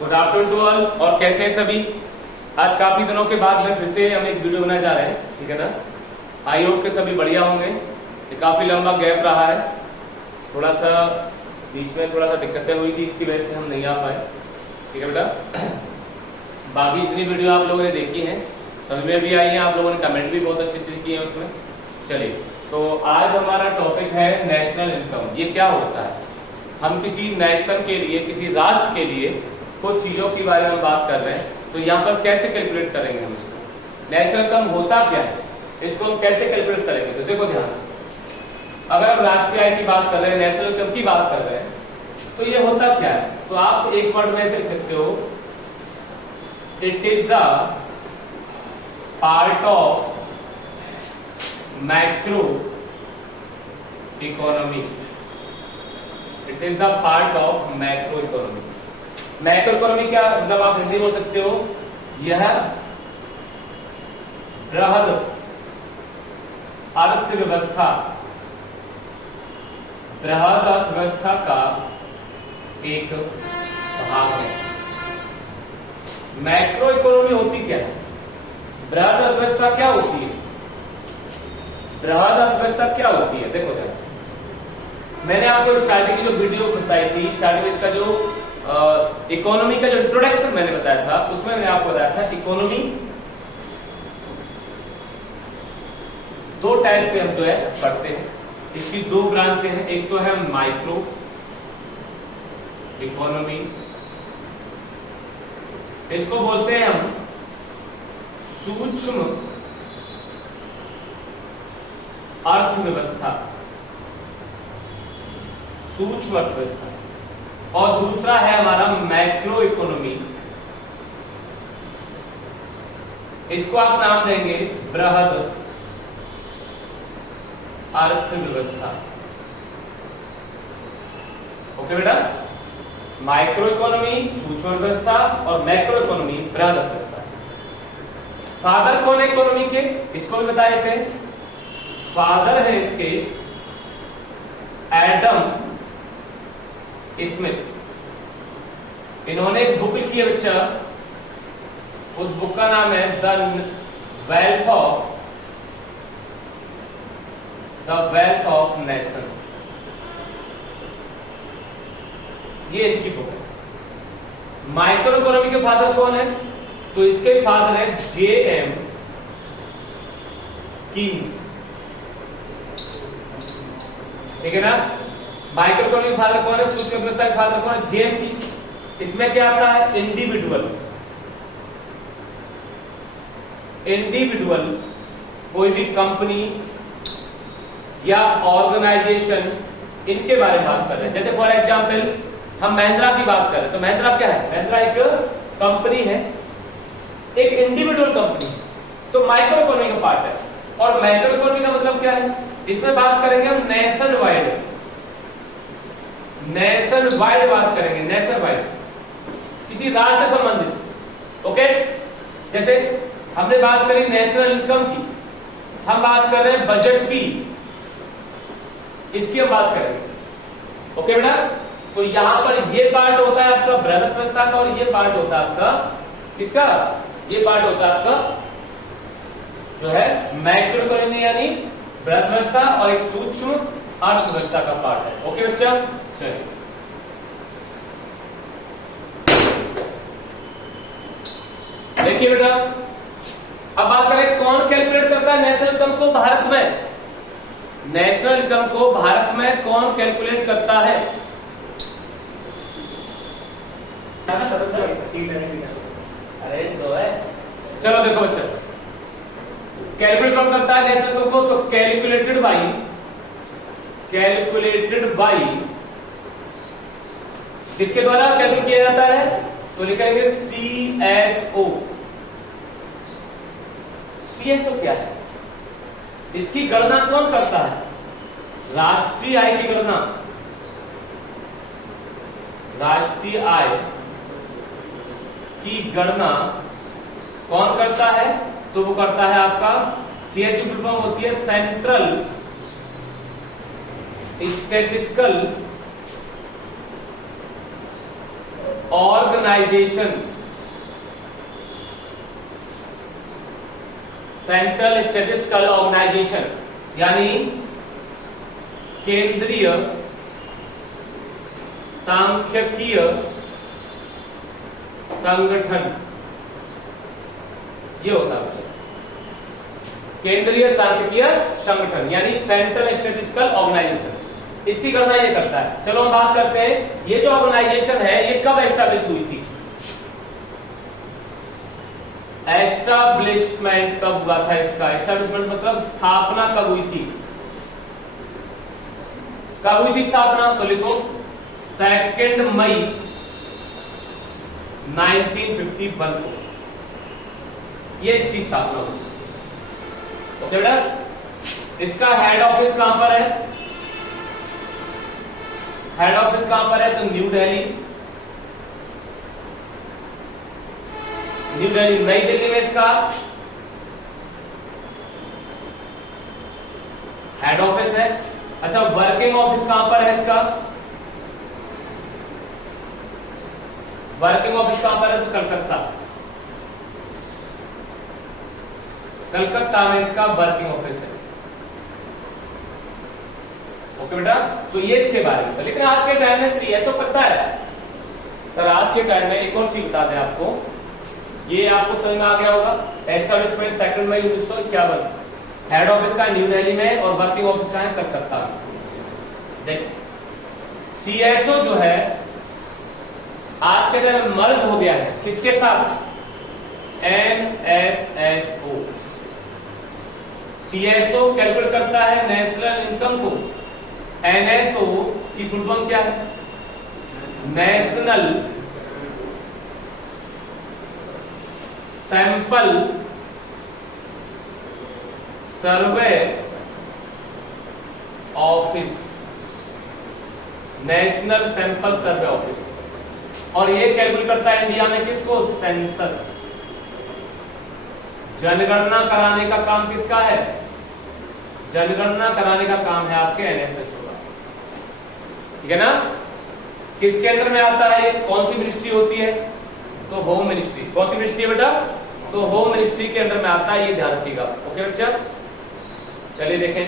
Good afternoon to all. और कैसे हैं सभी? आज काफी दिनों के बाद में फिर से हम एक वीडियो बनाने जा रहे हैं, ठीक है ना। आई होप के सभी बढ़िया होंगे। ये काफी लंबा गैप रहा है, थोड़ा सा बीच में थोड़ा सा दिक्कतें हुई थी, इसकी वजह से हम नहीं आ पाए, ठीक है बेटा। बाकी जितनी वीडियो आप लोगों ने देखी हैं समझ में भी आई है, आप लोगों ने कमेंट भी बहुत अच्छे अच्छे किए हैं उसमें। चलिए, तो आज हमारा टॉपिक है नेशनल इनकम। ये क्या होता है? हम किसी नेशन के लिए, किसी राष्ट्र के लिए कुछ चीजों के बारे में बात कर रहे हैं, तो यहाँ पर कैसे कैलकुलेट करेंगे हम इसको? नेशनल इनकम होता क्या है, इसको हम कैसे कैलकुलेट करेंगे? तो देखो ध्यान से, अगर हम राष्ट्रीय आय की बात कर रहे हैं, नेशनल इनकम की बात कर रहे हैं, तो ये होता क्या है? तो आप एक वर्ड में ऐसे लिख सकते हो, it is the part of macro economy. It is the part of macro economy. Macro economy क्या मतलब, आप हिंदी बोल सकते हो, यह बृहद अर्थव्यवस्था, बृहद अर्थव्यवस्था का एक भाग है। मैक्रो इकोनॉमी होती क्या है? बृहद अर्थव्यवस्था क्या होती है? बृहद अर्थव्यवस्था क्या होती है? देखो ध्यान से, मैंने आपको स्टार्टिंग की जो वीडियो बताई थी, स्टार्टिंग में इसका जो इकोनॉमी का जो इंट्रोडक्शन मैंने बताया था, उसमें मैंने आपको बताया था इकोनॉमी दो टाइप से हम जो है पढ़ते हैं। इसकी दो ब्रांचें हैं, एक तो है माइक्रो इकोनॉमी, इसको बोलते हैं हम सूक्ष्म अर्थव्यवस्था, सूक्ष्म अर्थव्यवस्था। और दूसरा है हमारा मैक्रो इकोनॉमी, इसको आप नाम देंगे बृहद अर्थव्यवस्था। ओके बेटा, माइक्रो इकोनॉमी सूक्ष्म अर्थव्यवस्था और मैक्रो इकोनॉमी बृहद अर्थव्यवस्था। फादर कौन है इकोनॉमी के, इसको भी बताए थे। फादर है इसके एडम स्मिथ। इन्होंने एक बुक लिखी है बच्चा, उस बुक का नाम है द वेल्थ ऑफ नेशन। ये इनकी बुक है। माइक्रो इकोनॉमी के फादर कौन है? तो इसके फादर है J.M. कीन्स, ठीक है ना। माइक्रो इकोनॉमी फादर कौन है? सूक्ष्म अर्थव्यवस्था के फादर कौन है? J.M. कीन्स। इसमें क्या आता है? इंडिविजुअल कोई भी कंपनी या ऑर्गेनाइजेशन, इनके बारे में बात कर रहे हैं। जैसे फॉर एग्जांपल हम महिंद्रा की बात कर रहे हैं, तो महिंद्रा क्या है? महिंद्रा एक कंपनी है, एक इंडिविजुअल कंपनी, तो माइक्रो इकोनॉमी का पार्ट है। और मैक्रो इकोनॉमी का मतलब क्या है? इसमें बात करेंगे हम नेशन वाइड बात करेंगे, नेशन वाइड, किसी राज्य से संबंधित। ओके, जैसे हमने बात करी नेशनल इनकम की, हम बात कर रहे हैं बजट की, इसकी हम बात करेंगे। ओके बेटा, तो यहां पर ये पार्ट होता है आपका बृहद अर्थव्यवस्था का, और ये पार्ट होता है आपका किसका? ये पार्ट होता है आपका जो है मैक्रो इकोनॉमी यानी बृहद अर्थव्यवस्था, और एक सूक्ष्म अर्थव्यवस्था का पार्ट है। ओके बच्चा, चलिए देखिए बेटा, अब बात करें कौन कैलकुलेट करता है नेशनल इनकम को भारत में। नेशनल इनकम को भारत में कौन कैलकुलेट करता है? अरे दो है। चलो देखो बच्चा, कैलकुलेट कौन करता है नेशनल इनकम को? तो कैलकुलेटेड बाई किसके द्वारा कैलकुलेट किया जाता है? तो लिखेंगे CSO। CSO क्या है? इसकी गणना कौन करता है? राष्ट्रीय आय की गणना, राष्ट्रीय आय की गणना कौन करता है? तो वो करता है आपका CSO की फॉर्म होती है central statistical organisation, central statistical organisation यानी केंद्रीय सांख्यिकीय संगठन, ये होता है बच्चों केंद्रीय सांख्यिकीय संगठन यानी सेंट्रल स्टैटिस्टिकल ऑर्गेनाइजेशन। इसकी गणना ये करता है। चलो हम बात करते हैं ये जो ऑर्गेनाइजेशन है ये कब एस्टैब्लिश हुई थी। एस्टैब्लिशमेंट कब हुआ था इसका? एस्टैब्लिशमेंट मतलब स्थापना कब हुई थी? कब हुई थी स्थापना? तो लिखो 2 मई 1951 को ये इसकी स्थापना हुई। ओके बेटा, इसका हेड ऑफिस कहां पर है? हेड ऑफिस कहां पर है? तो न्यू दिल्ली। न्यू दिल्ली, नई दिल्ली में इसका हेड ऑफिस है। अच्छा, वर्किंग ऑफिस कहां पर है इसका? वर्किंग ऑफिस कहां पर है? तो कलकत्ता। कलकत्ता में इसका वर्किंग ऑफिस है। ओके बेटा, तो ये इसके बारे में। लेकिन आज के टाइम में सीएसओ पता है सर, आज के टाइम में एक और चीज बता दें आपको, ये आपको समझ में आ गया होगा। एस्टैब्लिशमेंट 2 मई 1951, हेड ऑफिस का न्यू दिल्ली में और वर्किंग ऑफिस का है कलकत्ता में। देखो सीएसओ जो है आज के टाइम में मर्ज हो गया है किसके साथ? एनएसएसओ। सीएसओ कैलकुलेट करता है नेशनल इनकम को। एनएसओ की फुल फॉर्म क्या है? National sample survey office. National sample survey office. और ये कैलकुलेट करता है इंडिया में किसको? सेंसस। जनगणना कराने का काम किसका है? जनगणना कराने का काम है आपके एनएसएसओ का। ठीक है ना? किसके अंदर में आता है? कौन सी मिनिस्ट्री होती है? तो होम मिनिस्ट्री। कौन सी मिनिस्ट्री है बेटा? तो होम मिनिस्ट्री के अंदर में आता है, ये ध्यान रखिएगा। ओके बच्चा, चलिए देखें।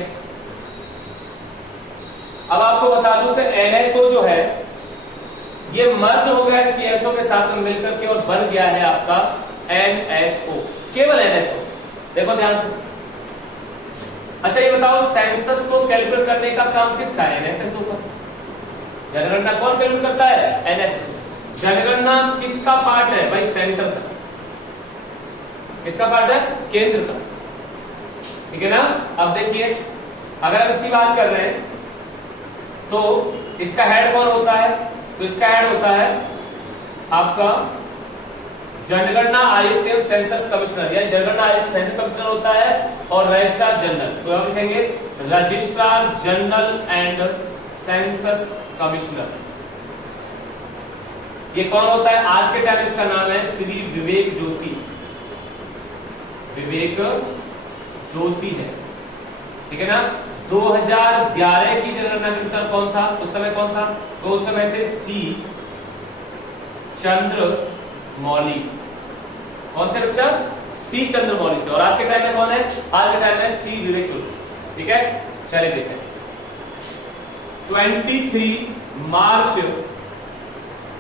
अब आपको बता दूं कि एनएसओ जो है ये मर्ज हो गया सीएसओ के साथ में मिलकर के और बन गया है आपका एनएसओ। केवल एनएसओ। देखो ध्यान से। अच्छा ये बताओ, सेंसस को कैलकुलेट करने का काम किसका है? एनएसएसओ का। जनगणना कौन कैलकुलेट करता है? एनएसएसओ। जनगणना किसका पार्ट है भाई? सेंटर का। किसका पार्ट है? केंद्र का। ठीक है ना? अब देखिए, अगर हम इसकी बात कर रहे हैं तो इसका हेड कौन होता है? तो इसका हेड होता है आपका जनगणना आयुक्त एवं सेंसस कमिश्नर, या जनगणना आयुक्त सेंसस कमिश्नर होता है, और रजिस्ट्रार जनरल। तो हम लिखेंगे registrar general and census commissioner. ये कौन होता है? आज के टाइम इसका नाम है श्री विवेक जोशी। विवेक जोशी है। ठीक है ना? 2011 की जनगणना के अनुसार कौन था? उस समय कौन था? तो उस समय थे सी चंद्रमौली। कौन थे बच्चा? सी चंद्रमौली थे। और आज के टाइम में कौन है? आज के टाइम में सी विवेक जोशी। ठीक है, चलिए देखें। 23 मार्च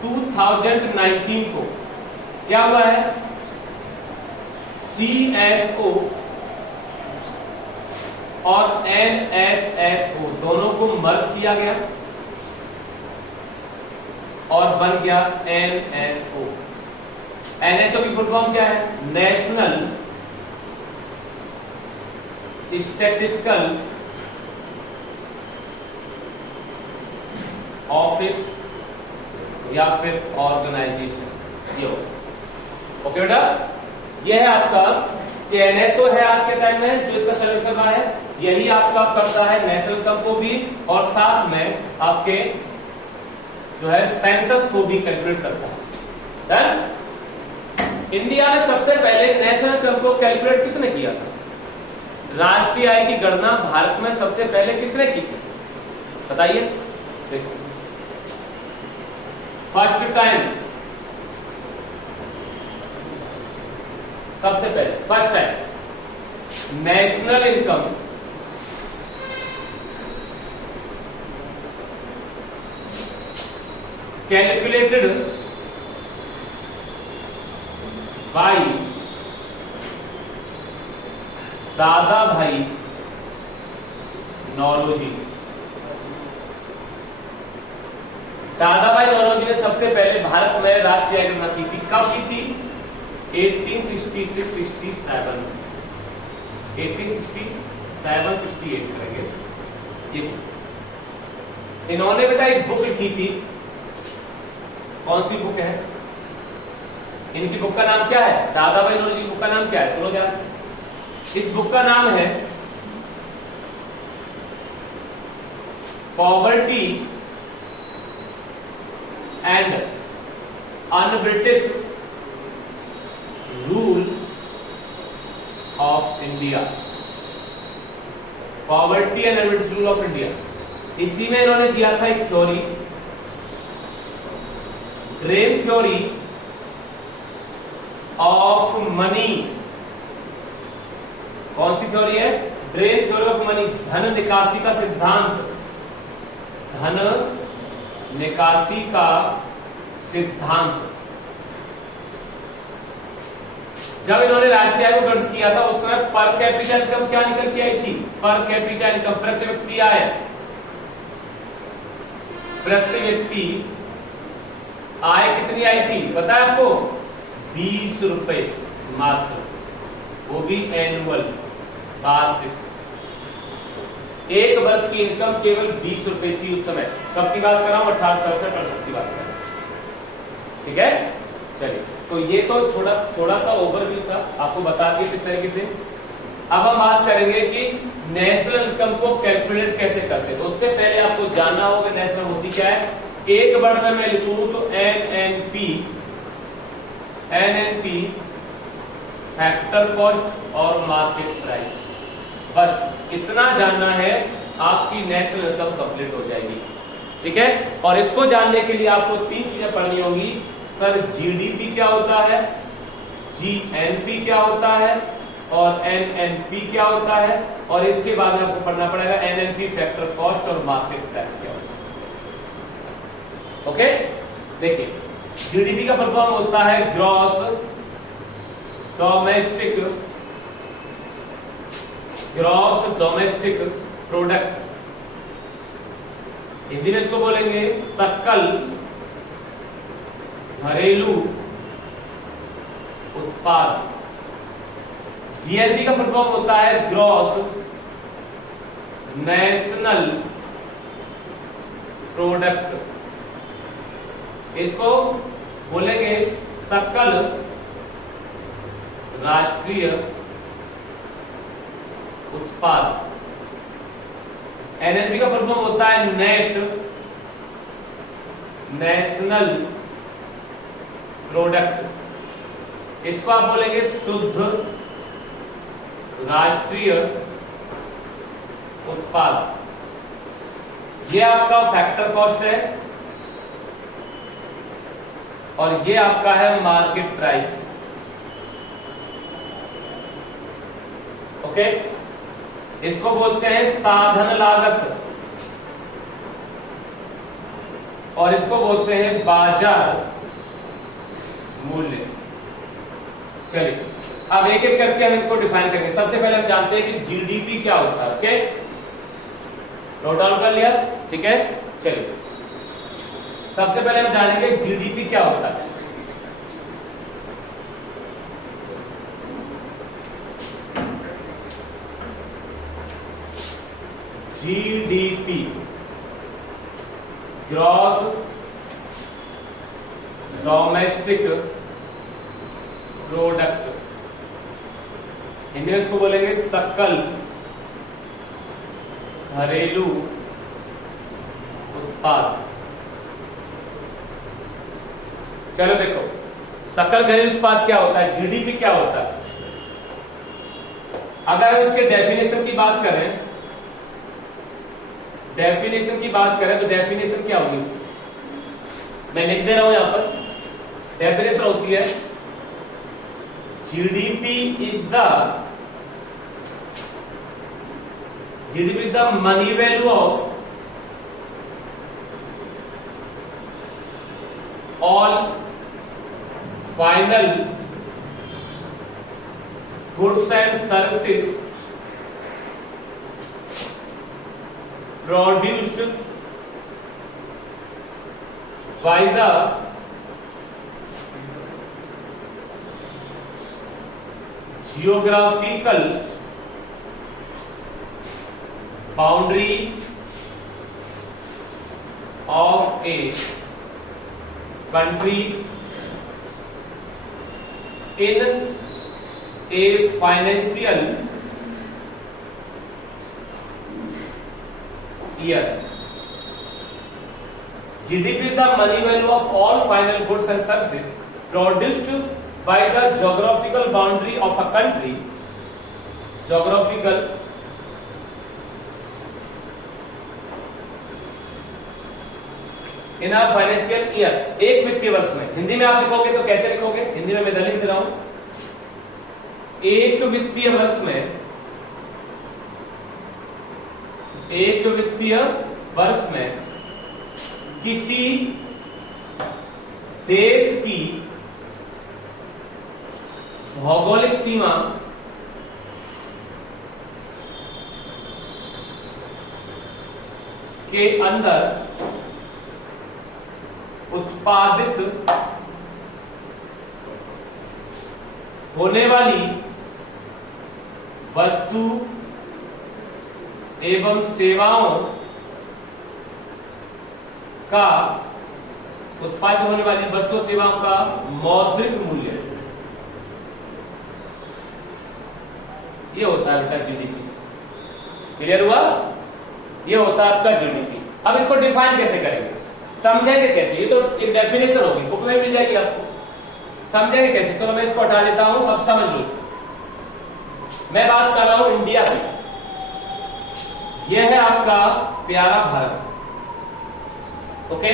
2019 को क्या हुआ है? सीएसओ और एनएसएसओ दोनों को मर्ज किया गया और बन गया एनएसओ। एनएसओ की फुल फॉर्म क्या है? नेशनल स्टैटिस्टिकल ऑफिस या फिर ऑर्गेनाइजेशन। ये ओके बेटा, ये है आपका कि एनएसओ है आज के टाइम में जो इसका सर्विस कर रहा है। यही आपका करता है नेशनल इनकम को भी और साथ में आपके जो है सेंसस को भी कैलकुलेट करता है। डन? इंडिया में सबसे पहले नेशनल इनकम को कैलकुलेट किसने किया था? राष्ट्रीय आय की गणना भारत में सबसे पहले किसने की थी? बताइए। देखो, फर्स्ट टाइम सबसे पहले first time national income calculated by दादा भाई नौरोजी। दादा भाई नौरोजी ने सबसे पहले भारत में राष्ट्रीय गणना की थी। कब की थी? 1866-67 1867-68 करेंगे। ये इन्होंने बेटा एक बुक लिखी थी। कौन सी बुक है? इनकी बुक का नाम क्या है? दादा भाई नौरोजी की बुक का नाम क्या है? सुनो ध्यान से। इस बुक का नाम है poverty and un-British rule of India. Poverty and un-British rule of India. इसी में इन्होंने दिया था एक theory, drain theory of money. कौन सी थ्योरी है? ड्रेन थ्योरी ऑफ मनी, धन निकासी का सिद्धांत। धन निकासी का सिद्धांत। जब इन्होंने राष्ट्रीय आय को गठित किया था उस समय पर कैपिटा इनकम क्या निकल के आई थी? पर कैपिटा इनकम, प्रति व्यक्ति आय, प्रति व्यक्ति आय कितनी आई थी पता है आपको? 20 रुपए मात्र, वो भी एनुअल, वार्षिक। एक वर्ष की इनकम केवल 20 रुपए थी उस समय। कब की बात कर रहा हूं? 1867 की बात कर रहा हूं। ठीक है, चलिए। तो ये तो थोड़ा सा ओवरव्यू था, आपको बता दिया किस तरीके से। अब हम बात करेंगे कि नेशनल इनकम को कैलकुलेट कैसे करते हैं। तो उससे पहले आपको जानना होगा नेशनल होती क्या है। एक वर्ड में मैं लिखूं तो एनएनपी फैक्टर कॉस्ट और मार्केट प्राइस, बस इतना जानना है, आपकी नेशनल इनकम कंप्लीट हो जाएगी। ठीक है, और इसको जानने के लिए आपको 3 चीजें पढ़नी होगी। सर जीडीपी क्या होता है, जीएनपी क्या होता है और एनएनपी क्या होता है, और इसके बाद आपको पढ़ना पड़ेगा एनएनपी फैक्टर कॉस्ट और मार्केट प्राइस क्या होता है। ओके, देखिए जीडीपी का फुल फॉर्म होता है ग्रॉस डोमेस्टिक प्रोडक्ट। हिंदी में इसको बोलेंगे सकल घरेलू उत्पाद। जीएनपी का फुल फॉर्म होता है ग्रॉस नेशनल प्रोडक्ट। इसको बोलेंगे सकल राष्ट्रीय उत्पाद। एनएनपी का फुल फॉर्म होता है नेट नेशनल प्रोडक्ट। इसको आप बोलेंगे शुद्ध राष्ट्रीय उत्पाद। ये आपका फैक्टर कॉस्ट है और ये आपका है मार्केट प्राइस। ओके, इसको बोलते हैं साधन लागत और इसको बोलते हैं बाजार मूल्य। चलिए अब एक एक करके हम इनको डिफाइन करेंगे। सबसे पहले हम जानते हैं कि जीडीपी क्या होता है। ओके, नोट डाउन कर लिया? ठीक है, चलिए सबसे पहले हम जानेंगे जीडीपी क्या होता है। GDP gross domestic product, Hindi में इसको बोलेंगे सकल घरेलू उत्पाद। चलो देखो, सकल घरेलू उत्पाद क्या होता है, जीडीपी क्या होता है। अगर हम इसके डेफिनेशन की बात करें, तो डेफिनेशन क्या होगी इसकी, मैं लिख दे रहा हूं यहां पर। डेफिनेशन होती है GDP is the money value of all final goods and services produced by the geographical boundary of a country in a financial year. GDP is the money value of all final goods and services produced by the geographical boundary of a country. Geographical in a financial year, एक वित्तीय वर्ष में। हिंदी में आप लिखोगे तो कैसे लिखोगे? हिंदी में मैं लिख दे रहा हूं, एक वित्तीय वर्ष में, एक वित्तीय वर्ष में किसी देश की भौगोलिक सीमा के अंदर उत्पादित होने वाली वस्तु एवं सेवाओं का, उत्पादित होने वाली वस्तु सेवाओं का मौद्रिक मूल्य, ये होता है आपका जीडीपी। क्लियर हुआ? ये होता है आपका जीडीपी। अब इसको डिफाइन कैसे करेंगे, समझेंगे कैसे? ये तो एक डेफिनेशन होगी, बुक में मिल जाएगी आपको। समझेंगे कैसे? चलो मैं इसको हटा देता हूं, अब समझ लो इसको। मैं बात कर रहा हूं इंडिया की। यह है आपका प्यारा भारत, ओके।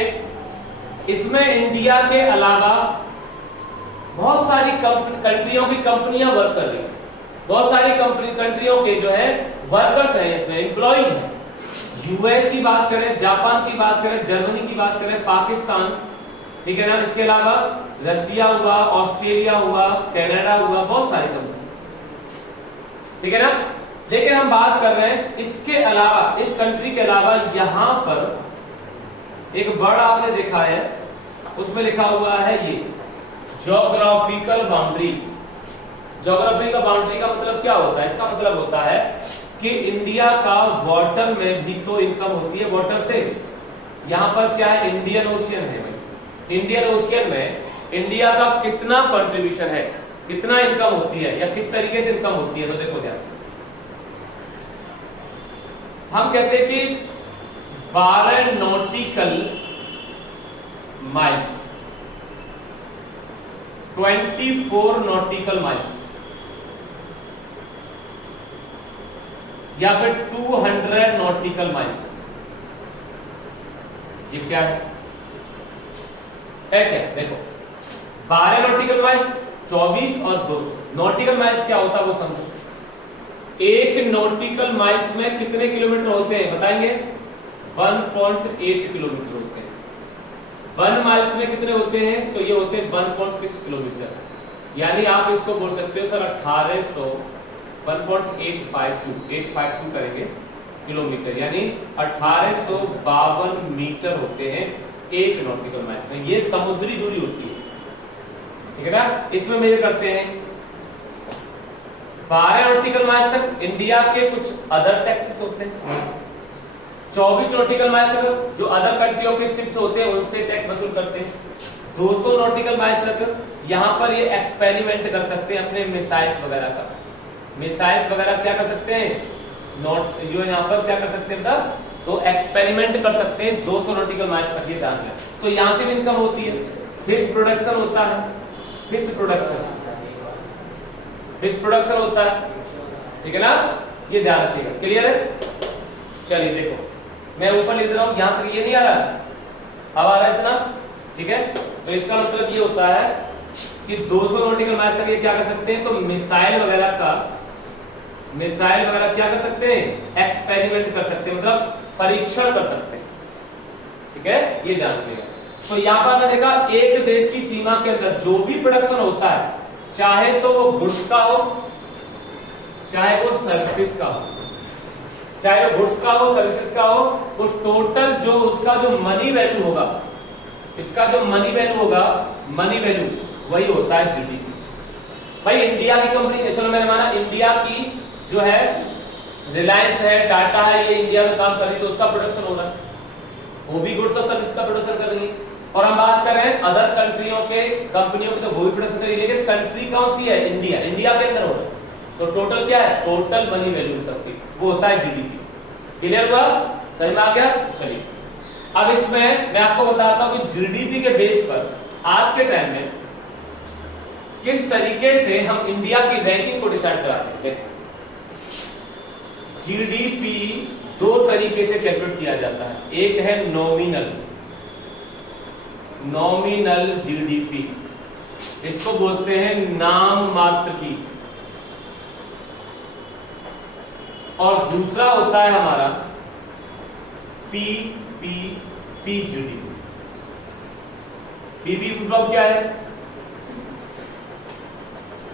इसमें इंडिया के अलावा बहुत सारी कंट्रियों की कंपनियां वर्क कर रही हैं। बहुत सारी कंट्रियों के जो है वर्कर्स हैं, इसमें एम्प्लॉइज हैं। यूएस की बात करें, जापान की बात करें, जर्मनी की बात करें, पाकिस्तान, ठीक है ना। इसके अलावा रसिया हुआ, ऑस्ट्रेलिया हुआ, कनाडा हुआ, बहुत सारी कंपनी, ठीक है ना। लेकिन हम बात कर रहे हैं इसके अलावा, इस कंट्री के अलावा यहां पर एक वर्ड आपने देखा है, उसमें लिखा हुआ है ये ज्योग्राफिकल बाउंड्री। ज्योग्राफिकल बाउंड्री का मतलब क्या होता है? इसका मतलब होता है कि इंडिया का वाटर में भी तो इनकम होती है, वाटर से। यहां पर क्या है? इंडियन ओशियन है भाई। इंडियन ओशियन में इंडिया का कितना कंट्रीब्यूशन है, कितना इनकम होती है, या किस तरीके से इनकम होती है, तो देखो ध्यान से। हम कहते हैं कि 12 नॉटिकल माइल्स, 24 नॉटिकल माइल्स, या फिर 200 नॉटिकल माइल्स, ये क्या है क्या? देखो 12 नॉटिकल माइल, 24 और 200। नॉटिकल माइल्स क्या होता है वो समझो। एक नॉटिकल माइल्स में कितने किलोमीटर होते हैं बताएंगे? 1.8 किलोमीटर होते हैं। 1 माइल्स में कितने होते हैं? तो ये होते हैं 1.6 किलोमीटर। यानी आप इसको बोल सकते हो सर 1800 1.852 करेंगे किलोमीटर, यानी 1852 मीटर होते हैं एक नॉटिकल माइल्स में। ये समुद्री दूरी होती है, ठीक है ना। इसमें मेजर करते हैं 12 नॉटिकल माइल्स तक इंडिया के कुछ अदर टैक्सेस होते हैं। 24 नॉटिकल माइल्स तक जो अदर कंट्रियों के शिप्स होते हैं उनसे टैक्स वसूल करते हैं। 200 नॉटिकल माइल्स तक यहां पर ये एक्सपेरिमेंट कर सकते हैं अपने मिसाइल्स वगैरह का। मिसाइल्स वगैरह क्या कर सकते हैं? जो यहाँ पर क्या कर सकते हैं बता, तो एक्सपेरिमेंट कर सकते हैं 200 नॉटिकल माइल्स तक, ये ध्यान रखें। तो यहां से भी इनकम होती है। फिश प्रोडक्शन होता है, फिश प्रोडक्शन होता है, ठीक है ना। ये ध्यान रखिएगा, क्लियर है? चलिए देखो मैं ऊपर लिख रहा हूं, यहां तक ये नहीं आ रहा, अब आ रहा है इतना, ठीक है। तो इसका मतलब ये होता है कि 200 नॉटिकल माइल्स तक ये क्या कर सकते हैं, तो मिसाइल वगैरह क्या कर सकते हैं, एक्सपेरिमेंट कर सकते हैं, मतलब परीक्षण कर सकते हैं। ठीक है, ये ध्यान रखिएगा। तो यहां पर हमने देखा एक देश की सीमा के अंदर जो भी प्रोडक्शन होता है, चाहे तो वो गुड्स का हो, चाहे वो सर्विसेज का हो, चाहे वो गुड्स का हो सर्विसेज का हो, उस टोटल जो उसका जो मनी वैल्यू होगा, इसका जो मनी वैल्यू होगा, मनी वैल्यू वही होता है जीडीपी। भाई इंडिया की कंपनी है, चलो मैंने माना इंडिया की जो है रिलायंस है, टाटा है, ये इंडिया में काम कर रही है, तो उसका प्रोडक्शन हो रहा है, वो भी गुड्स और सर्विस का प्रोडक्शन कर रही है। और हम बात कर रहे हैं अदर कंट्रियों के कंपनियों की, तो वो भी प्रोडक्शन कर रही है, लेकिन कंट्री कौन सी है, इंडिया, इंडिया के अंदर हो रहा है। तो टोटल क्या है, टोटल मनी वैल्यू सबकी वो होता है जीडीपी। क्लियर हुआ, समझ में आ गया। चलिए अब इसमें मैं आपको बताता हूं कि जीडीपी के बेस पर आज के टाइम में किस तरीके से हम इंडिया की रैंकिंग को डिसाइड कराते हैं। जीडीपी दो तरीके से कैलकुलेट किया जाता है, एक है नॉमिनल जीडीपी, इसको बोलते हैं नाम मात्र की, और दूसरा होता है हमारा पीपीपी जीडीपी। पीपीपी मतलब क्या है,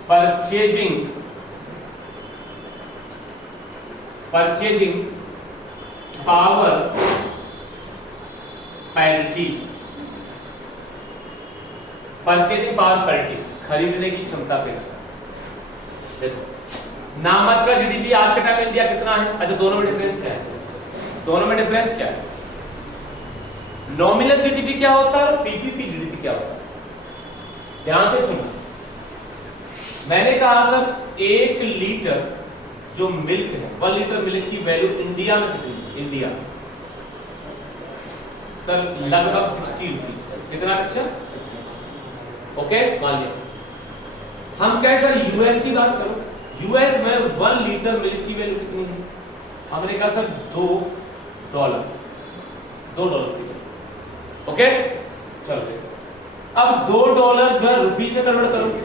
purchasing power parity, purchasing power parity, खरीदने की क्षमता के अनुसार। देखो नाममात्र जीडीपी आज के टाइम में इंडिया कितना है, अच्छा दोनों में डिफरेंस क्या है, दोनों में डिफरेंस क्या है, नॉमिनल जीडीपी क्या होता है और पीपीपी जीडीपी क्या होता है। ध्यान से सुनना, मैंने कहा सर 1 लीटर जो मिल्क है, 1 लीटर मिल्क की वैल्यू इंडिया में कितनी है, इंडिया सर लगभग 60 रुपीज, कितना अच्छा 60। ओके मान लिया। हम क्या सर यूएस की बात करो, यूएस में 1 लीटर मिल्क की वैल्यू कितनी है, हमने कहा सर $2 की। ओके चलो देखो, अब $2 जो है रुपीज में कन्वर्ट करोगे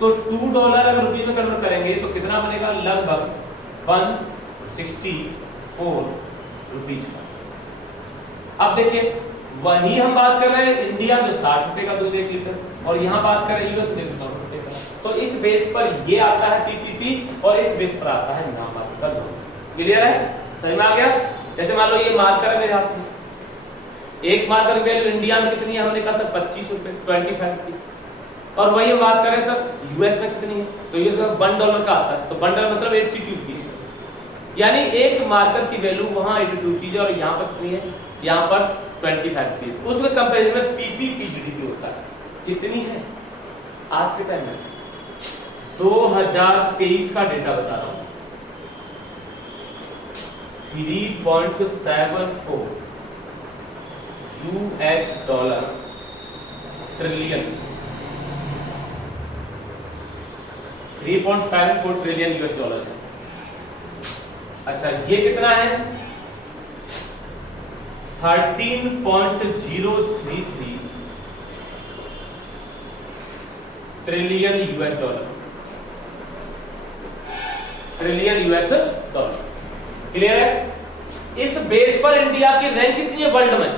तो $2 अगर रुपीज में कन्वर्ट करेंगे तो कितना बनेगा, लगभग 164 रुपीज का। अब देखिए वही हम बात कर रहे हैं इंडिया में 60 रुपए का दूध 1 लीटर, और यहां बात कर रहे हैं यूएस में 100 रुपए का। तो इस बेस पर ये आता है पीपीपी और इस बेस पर आता है नाममात्र का दूध। क्लियर है, समझ में आ गया। जैसे मान लो ये मार्कर है मेरे हाथ में, एक मार्कर की वैल्यू इंडिया में कितनी है, हमने कहा सर 25 रुपए, 25 रुपीज, और वही हम बात करें सर यूएस में कितनी है, तो यूएस में $1 का आता है, तो $1 मतलब 82 रुपीज, यानी एक मार्कर की वैल्यू वहां 82 रुपीज और यहाँ पर कितनी है, यहाँ पर 25 रुपीज। उसके कंपेरिजन में पीपीपी जीडीपी होता है, कितनी है आज के टाइम में, 2023 का डेटा बता रहा हूं, 3.74 $US ट्रिलियन, 3.74 ट्रिलियन $US है। अच्छा ये कितना है, 13.033 trillion $US, trillion $US। Clear है। इस बेस पर इंडिया की रैंक कितनी है वर्ल्ड में,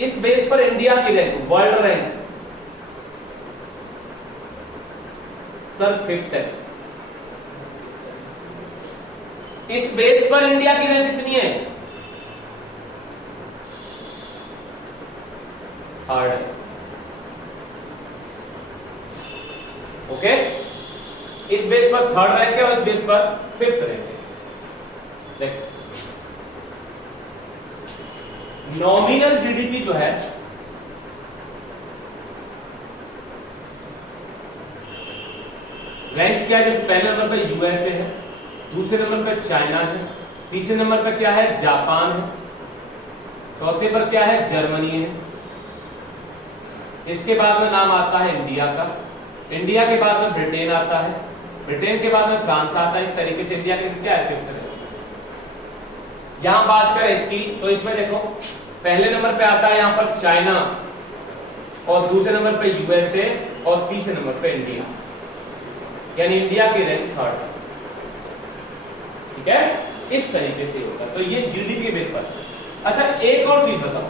इस बेस पर इंडिया की rank, world rank sir 5th है। इस बेस पर इंडिया की रैंक कितनी है, 3rd है। ओके, इस बेस पर 3rd रैंक है और इस बेस पर 5th रैंक है। नॉमिनल जीडीपी जो है रैंक क्या है, जैसे पहले नंबर पर यूएसए है, दूसरे नंबर पर चाइना है, तीसरे नंबर पर क्या है, जापान है, चौथे पर क्या है, जर्मनी है, इसके बाद में नाम आता है इंडिया का, इंडिया के बाद में ब्रिटेन आता है, ब्रिटेन के बाद में फ्रांस आता है। इस तरीके से इंडिया के क्या है 5th रैंक। यहां बात करें इसकी तो इसमें देखो पहले नंबर पे आता है यहां पर चाइना, और दूसरे नंबर पे यूएसए और तीसरे नंबर पे इंडिया, यानी इंडिया की रैंक थर्ड है। ठीक है, इस तरीके से होता है। तो ये जीडीपी के बेस पर। अच्छा, एक और चीज बताओ,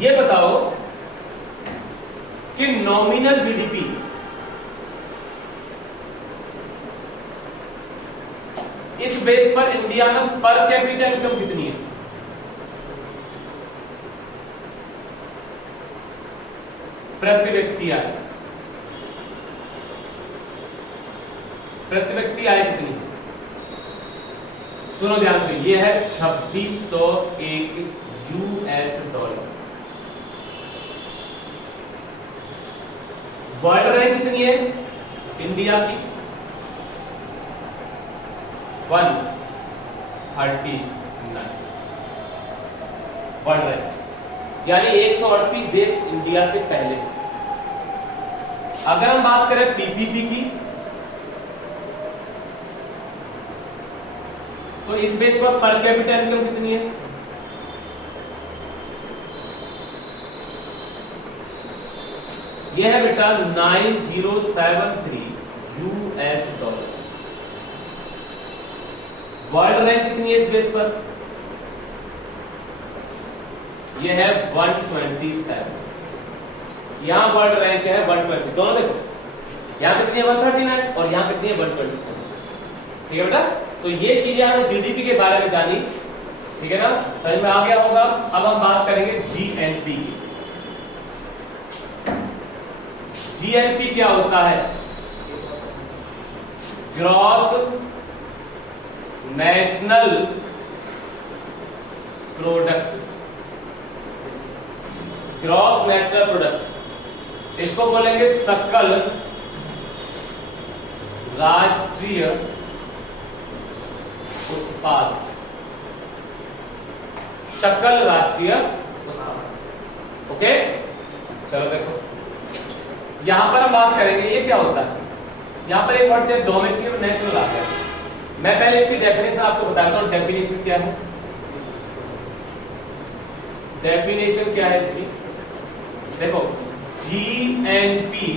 ये बताओ कि नॉमिनल जीडीपी इस बेस पर इंडिया में पर कैपिटा इनकम कितनी है? प्रति व्यक्ति आय, प्रति व्यक्ति आय कितनी है? सुनो ध्यान से, ये है 2601 यूएस डॉलर। वर्ल्ड रैंक कितनी है इंडिया की? 139 वर्ल्ड रैंक, यानी 138 देश इंडिया से पहले। अगर हम बात करें पीपीपी की, तो इस बेस पर कैपिटा इनकम कितनी है? यह है बेटा 9073 यूएस डॉलर। वर्ल्ड रैंक कितनी है इस बेस पर? यह है 127। यहां वर्ल्ड रैंक है 120, दोनों देखो, यहां कितनी है 139 और यहां कितनी है 127। ठीक है बेटा, तो ये चीजें हमने जीडीपी के बारे में जानी। ठीक है ना, समझ में आ गया होगा। अब हम बात करेंगे जीएनपी की। जीएनपी क्या होता है? Gross national product. Gross national product, इसको बोलेंगे सकल राष्ट्रीय उत्पाद। सकल राष्ट्रीय उत्पाद। ओके, चलो देखो, यहां पर हम बात करेंगे ये क्या होता है। यहां पर एक वर्ड से डोमेस्टिक और नेशनल आता है। मैं पहले इसकी डेफिनेशन आपको बताता हूं। डेफिनेशन क्या है? डेफिनेशन क्या है इसकी? देखो, GNP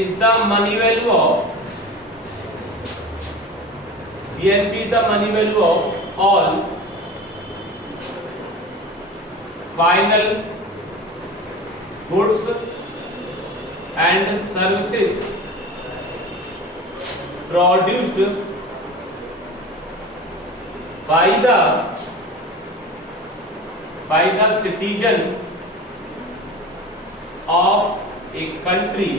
is the money value of, GNP is the money value of all final goods and services produced by the citizen of a country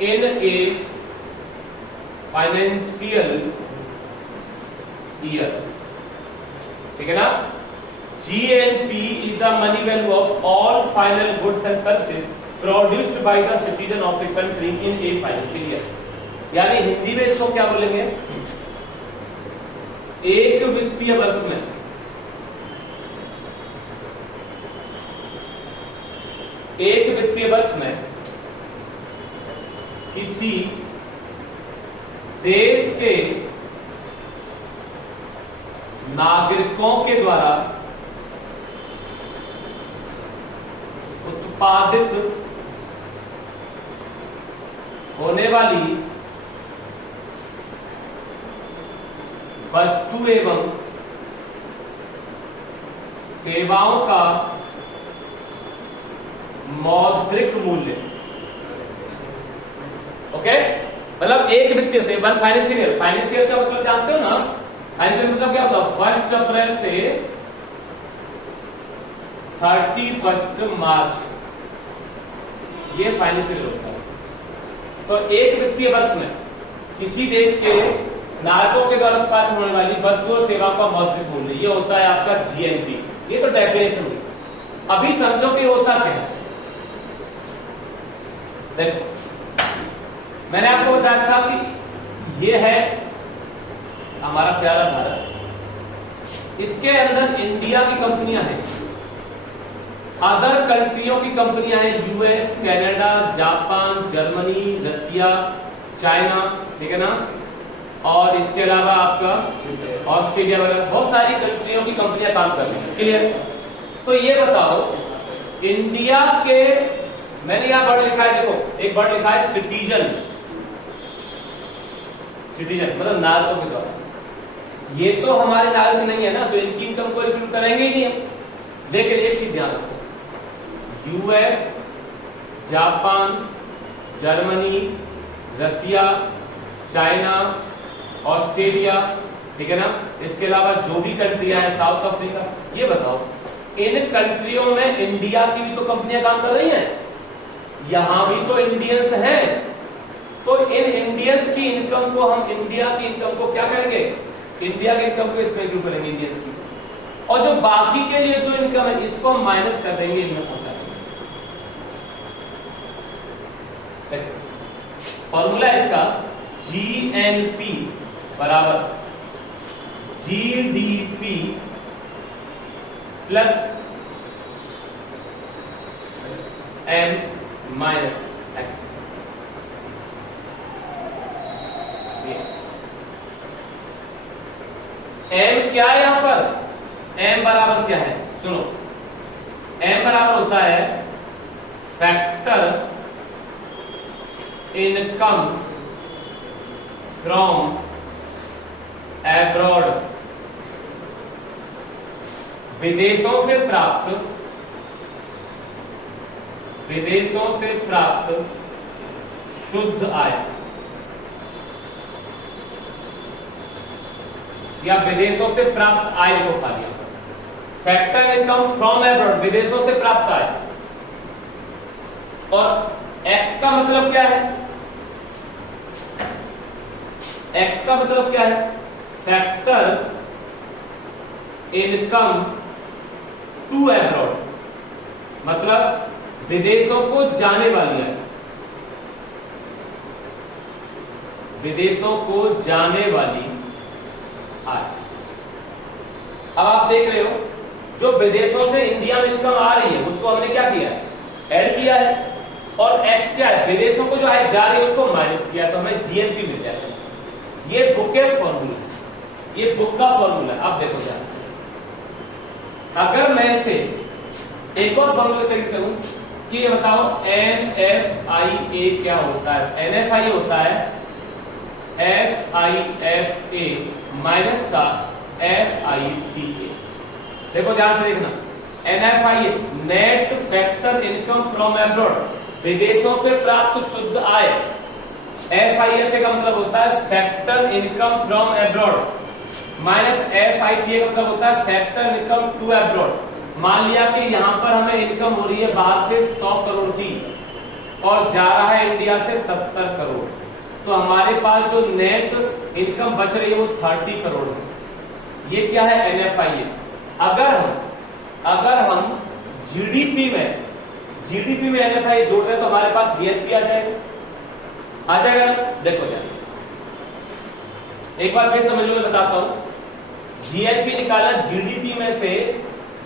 in a financial year. ठीक है ना? GNP is the money value of all final goods and services produced by the citizen of a country in a financial year. यानी हिंदी में इसको क्या बोलेंगे? एक वित्तीय वर्ष में किसी देश के नागरिकों के द्वारा उत्पादित होने वाली वस्तु एवं सेवाओं का मौद्रिक मूल्य। ओके, मतलब एक वित्तीय से फाइनेंशियल ईयर। फाइनेंशियल का मतलब जानते हो ना? फाइनेंशियल मतलब क्या होता है? 1 अप्रैल से 31 मार्च, ये फाइनेंशियल होता है। तो एक वित्तीय वर्ष में किसी देश के नागरिकों के द्वारा उत्पादित होने वाली वस्तु और सेवाओं का मौद्रिक मूल्य, ये होता है आपका जीएनपी। ये तो डेफिनेशन हुई। अभी समझो कि होता क्या है। देखो, मैंने आपको बताया था कि ये है हमारा प्यारा भारत। इसके अंदर इंडिया की कंपनियां हैं, अदर कंट्रियों की कंपनियां हैं, यूएस, कनाडा, जापान, जर्मनी, रसिया, चाइना। ठीक है ना? और इसके अलावा आपका ऑस्ट्रेलिया वगैरह बहुत सारी कंट्रियों की कंपनियां काम कर रही हैं। क्लियर? तो ये बताओ इंडिया के, मैंने यहां वर्ड लिखा है, देखो एक वर्ड लिखा है सिटीजन, सिटीजन मतलब नागरिकों के द्वारा। ये तो हमारे नागरिक नहीं है ना, तो इनकी इनकम को इंक्लूड करेंगे ही नहीं हम। लेकिन एक चीज ध्यान रखो, यूएस, जापान, जर्मनी, रसिया, चाइना, ऑस्ट्रेलिया, ठीक है ना, इसके अलावा जो भी कंट्रियां हैं, साउथ अफ्रीका, ये बताओ इन कंट्रियों में इंडिया की भी तो कंपनियां काम कर रही हैं, यहां भी तो इंडियंस हैं। तो इन इंडियंस की इनकम को हम, इंडिया की इनकम को क्या करेंगे, इंडिया की इनकम को इसमें इंक्लूड करेंगे इंडियंस की, और जो बाकी के लिए जो इनकम है इसको हम माइनस कर देंगे, इनमें पहुंचा देंगे। फॉर्मूला इसका जीएनपी बराबर GDP plus M minus X. M क्या है यहां पर, एम बराबर क्या है, सुनो, एम बराबर होता है फैक्टर इनकम फ्रॉम एब्रॉड, विदेशों से प्राप्त, विदेशों से प्राप्त शुद्ध आय, या विदेशों से प्राप्त आय को खा लिया। फैक्टर इनकम फ्रॉम एब्रॉड, विदेशों से प्राप्त आय, और एक्स का मतलब क्या है, एक्स का मतलब क्या है, फैक्टर इनकम टू एब्रॉड, मतलब विदेशों को जाने वाली आय, विदेशों को जाने वाली आय। अब आप देख रहे हो जो विदेशों से इंडिया में इनकम आ रही है उसको हमने क्या किया है, ऐड किया है, और एक्स क्या है, विदेशों को जो आय जा रही है उसको माइनस किया, तो हमें जीएनपी मिल जाएगा। ये बुक के फॉर्मूला, ये बुक का फॉर्मूला। आप देखो ध्यान से, अगर मैं इसे एक और फॉर्मूले तरीके से करूं कि ये बताओ NFIA क्या होता है, NFIA होता है FIFA माइनस का FITA। देखो ध्यान से देखना, NFIA net factor income from abroad, विदेशों से प्राप्त शुद्ध आय, FIFA का मतलब होता है factor income from abroad, minus FITA का मतलब होता है फैक्टर इनकम टू एब्रॉड। मान लिया कि यहां पर हमें इनकम हो रही है बाहर से 100 करोड़ की और जा रहा है इंडिया से 70 करोड़, तो हमारे पास जो नेट इनकम बच रही है वो 30 करोड़ है। ये क्या है, NFIA। अगर हम जीडीपी में NFIA जोड़ रहे हैं तो हमारे पास जीएनपी आ जाएगा। देखो ध्यान से एक बार फिर समझ लो, मैं बताता हूं। जीएनपी निकाला जीडीपी में से,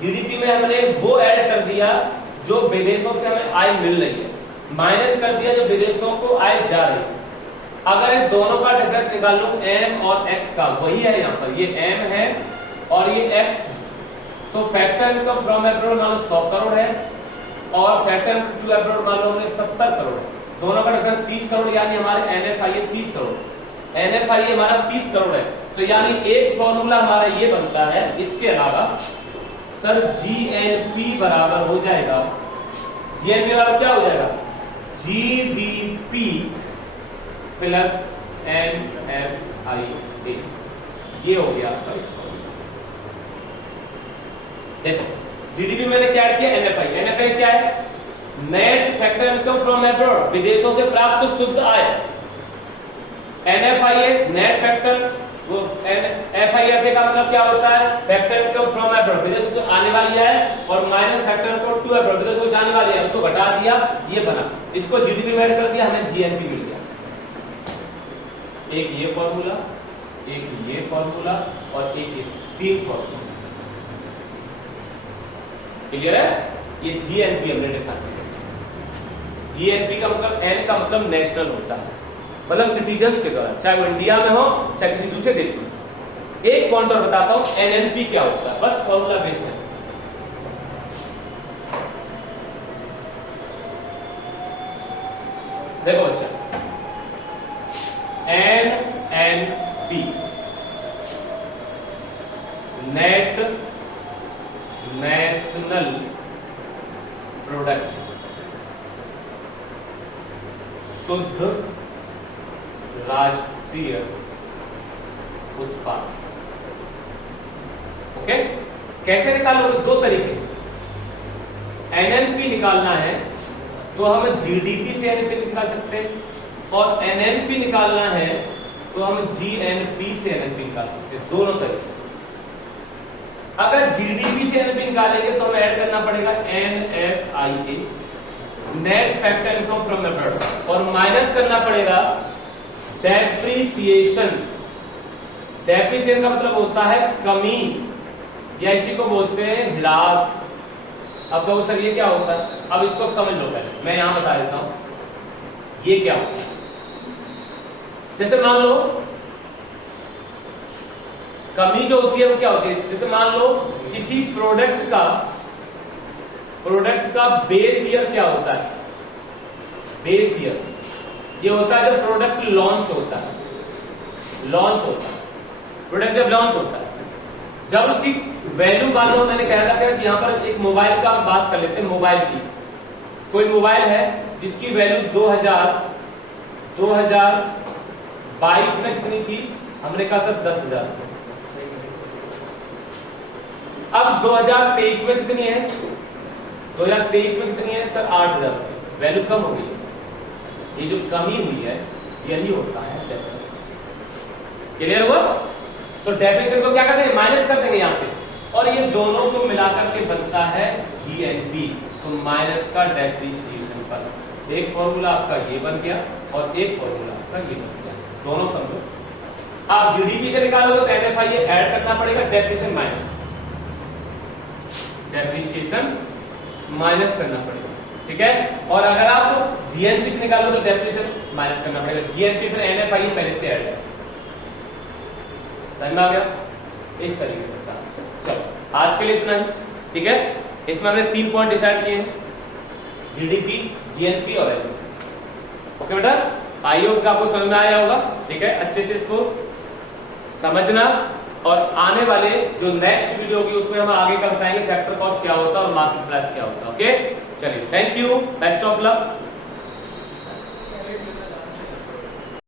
जीडीपी में हमने वो ऐड कर दिया जो विदेशों से हमें आय मिल रही है, माइनस कर दिया जो विदेशों को आय जा रही है। अगर इन दोनों का डिफरेंस निकाल लो एम और एक्स का, वही है यहाँ पर, ये एम है और ये एक्स है, तो फैक्टर इनकम फ्रॉम एब्रॉड मान लो 100 करोड़ है और फैक्टर टू एब्रॉड मान लो हमने 70 करोड़ है। दोनों का डिफरेंस 30 करोड़, यानी हमारे NFIA 30 करोड़, NFIA हमारा 30 करोड़ है। तो यानी एक फॉर्मूला हमारा ये बनता है। इसके अलावा सर GNP बराबर हो जाएगा, GNP बराबर क्या हो जाएगा, GDP प्लस NFIA। ये हो गया आपका एक फॉर्मूला। देखो जीडीपी मैंने क्या किया, NFIA क्या है, net factor income from abroad, विदेशों से प्राप्त शुद्ध आय। NFIA नेट फैक्टर, वो FIFA का मतलब क्या होता है, फैक्टर इनकम फ्रॉम एब्रॉड, विदेशों से आने वाली है, और minus factor income to abroad, विदेशों से जाने वाली है, उसको घटा दिया, ये बना, इसको जीडीपी में ऐड कर दिया, हमें जीएनपी मिल गया। एक ये फॉर्मूला, एक ये फॉर्मूला और एक ये, 3 फॉर्मूला। क्लियर है? ये जीएनपी हमने डिफाइन किया। जीएनपी का मतलब, एन का मतलब नेशनल होता है, मतलब सिटीजन्स के द्वारा, चाहे वो इंडिया में हो चाहे किसी दूसरे देश में। एक पॉइंट और बताता हूं, एनएनपी क्या होता है, बस फॉर्मूला बेस्ड है। देखो अच्छा, एनएनपी नेट नेशनल प्रोडक्ट, शुद्ध राष्ट्रीय उत्पाद। ओके, कैसे निकालोगे? दो तरीके। एनएनपी निकालना है तो हम जीडीपी से एनएनपी निकाल सकते हैं, और एनएनपी निकालना है तो हम जीएनपी से एनएनपी निकाल सकते हैं, दोनों तरीके। अगर जीडीपी से एनएनपी निकालेंगे तो हमें ऐड करना पड़ेगा NFIA, net factor income from the product, और माइनस करना पड़ेगा डेप्रिसिएशन। डेप्रिसिएशन का मतलब होता है कमी, या इसी को बोलते हैं ह्रास। अब तो सर ये क्या होता है, अब इसको समझ लो पहले, मैं यहां बता देता हूं ये क्या होता है। जैसे मान लो कमी जो होती है वो क्या होती है, जैसे मान लो किसी प्रोडक्ट का बेस ईयर क्या होता है, बेस ईयर ये होता है जब प्रोडक्ट लॉन्च होता है, प्रोडक्ट जब लॉन्च होता है, जब उसकी वैल्यू, मान लो मैंने कहा था कि यहाँ पर एक मोबाइल का बात कर लेते हैं, मोबाइल की कोई मोबाइल है जिसकी वैल्यू 2022 में कितनी थी, हमने कहा सर 10,000। अब 2023 में कितनी है, 2023 में कितनी है सर 8,000, वैल्यू कम हो गई। ये जो कमी हुई है यही होता है डेप्रिसिएशन। क्लियर हुआ? तो डेप्रिसिएशन को क्या करते हैं, माइनस कर देंगे यहां से, और ये दोनों को मिलाकर के बनता है जीएनपी, तो माइनस का डेप्रिसिएशन पर एक फॉर्मूला आपका ये बन गया और एक फॉर्मूला आपका ये बन गया, दोनों समझो। आप जीडीपी से निकालोगे तो एनएफआईए ऐड करना पड़ेगा, डेप्रिसिएशन माइनस करना पड़ेगा, ठीक है। और अगर आप जीएनपी से निकालो तो डेप्रिसिएशन माइनस करना पड़ेगा, जीएनपी फिर एनएफआईए पहले से ऐड है। समझ में आ गया? इस तरीके से था। चलो आज के लिए इतना ही, ठीक है। इसमें हमने 3 पॉइंट डिसाइड किए हैं, जीडीपी, जीएनपी और एनएफआईए। ओके बेटा, आई होप आपको समझ में आया होगा, ठीक है। अच्छे से इसको समझना, और आने वाले जो नेक्स्ट वीडियो होगी उसमें हम आगे का बताएंगे फैक्टर कॉस्ट क्या होता है और मार्केट प्राइस क्या होता है। ओके, चलिए, thank you, best of luck.